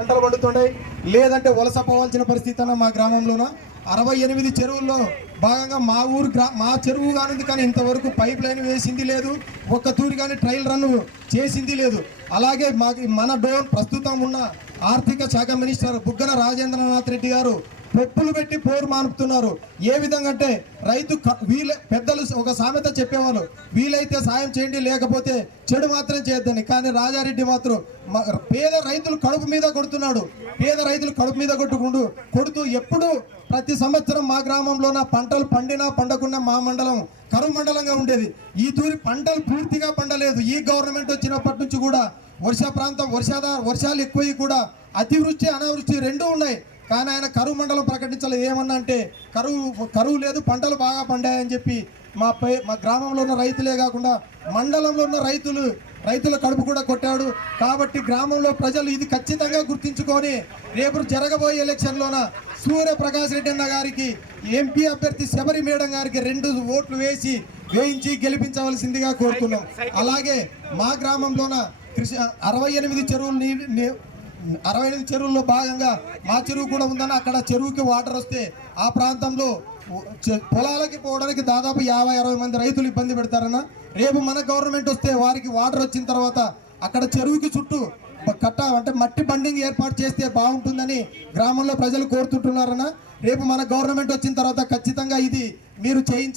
పంటలు పండుతున్నాయి, లేదంటే వలస పోవాల్సిన పరిస్థితి అన్న మా గ్రామంలోన 68 చెరువుల్లో భాగంగా మా చెరువు కానుంది, కానీ ఇంతవరకు పైప్ లైన్ వేసింది లేదు, ఒక్క తూరి కానీ ట్రయల్ రన్ చేసింది లేదు. అలాగే మన ప్రస్తుతం ఉన్న ఆర్థిక శాఖ మినిస్టర్ బుగ్గన రాజేంద్రనాథ్ రెడ్డి గారు పెట్టులు పెట్టి పోరు మానుపుతున్నారు. ఏ విధంగా అంటే పెద్దలు ఒక సామెత చెప్పేవాళ్ళు, వీలైతే సాయం చేయండి లేకపోతే చెడు మాత్రం చేయొద్దని. కానీ రాజారెడ్డి మాత్రం పేద రైతులు కడుపు మీద కొడుతున్నాడు. పేద రైతులు కడుపు మీద కొడుతూ ఎప్పుడు ప్రతి సంవత్సరం మా గ్రామంలోన పంటలు పండినా పండకున్నా మా మండలం కరువు మండలంగా ఉండేది. ఈ తూరి పంటలు పూర్తిగా పండలేదు. ఈ గవర్నమెంట్ వచ్చినప్పటి నుంచి కూడా వర్షాలు ఎక్కువ కూడా అతివృష్టి అనావృష్టి రెండూ ఉన్నాయి. కానీ ఆయన కరువు మండలం ప్రకటించలేదు. ఏమన్నా అంటే కరువు లేదు, పంటలు బాగా పండాయని చెప్పి మా గ్రామంలో ఉన్న రైతులే కాకుండా మండలంలో ఉన్న రైతుల కడుపు కూడా కొట్టాడు. కాబట్టి గ్రామంలో ప్రజలు ఇది ఖచ్చితంగా గుర్తించుకొని రేపు జరగబోయే ఎలక్షన్లోన సూర్యప్రకాష్ రెడ్డి అన్న గారికి, ఎంపీ అభ్యర్థి శబరి మేడం గారికి 2 ఓట్లు వేయించి గెలిపించవలసిందిగా కోరుతున్నాం. అలాగే మా గ్రామంలోన 68 చెరువుల్లో భాగంగా మా చెరువు కూడా ఉందని, అక్కడ చెరువుకి వాటర్ వస్తే ఆ ప్రాంతంలో పొలాలకి పోవడానికి దాదాపు 50-60 మంది రైతులు ఇబ్బంది పెడతారన్న. రేపు మన గవర్నమెంట్ వస్తే వారికి వాటర్ వచ్చిన తర్వాత అక్కడ చెరువుకి చుట్టూ అంటే మట్టి బండింగ్ ఏర్పాటు చేస్తే బాగుంటుందని గ్రామంలో ప్రజలు కోరుతుంటున్నారన్న. రేపు మన గవర్నమెంట్ వచ్చిన తర్వాత ఖచ్చితంగా ఇది మీరు చేయించాలి.